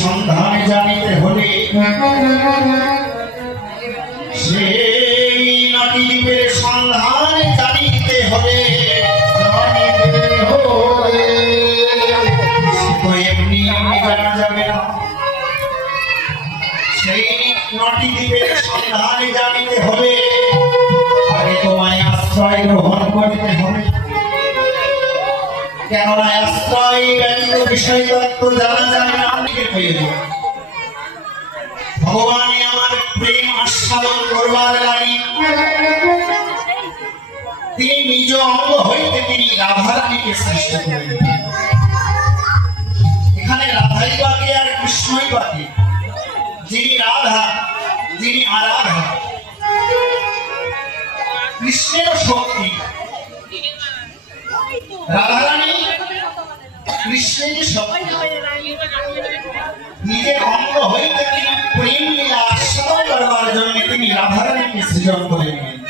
সন্ধানে জানিতে হলে সেই নটি দ্বীপের সন্ধানে জানিতে হলে এমনি এমনি জানা যাবে না। সেই নটি দ্বীপের সন্ধানে জানিতে হলে আগে তোমায় আশ্রয় গ্রহণ করিতে হবে। কেননা আশ্রয় ব্যতীত বিষয় তত্ত্ব জানা যায় না। ভগবান আমার প্রেম আস্বাদন করবার লাগি তিনি নিজ অঙ্গ হইতে তিনি রাধারানীকে সৃষ্টি করিলেন। এখানে রাধাই বাকে আর কৃষ্ণই বাকে, যিনি রাধা যিনি আরাধা। কৃষ্ণের শক্তি, রাধারানী কৃষ্ণের শক্তি। নিজের অঙ্গ হইতে তিনি প্রেম লীলা আস্বাদন করবার জন্য তিনি রাধারানীকে সৃজন করে নিলেন।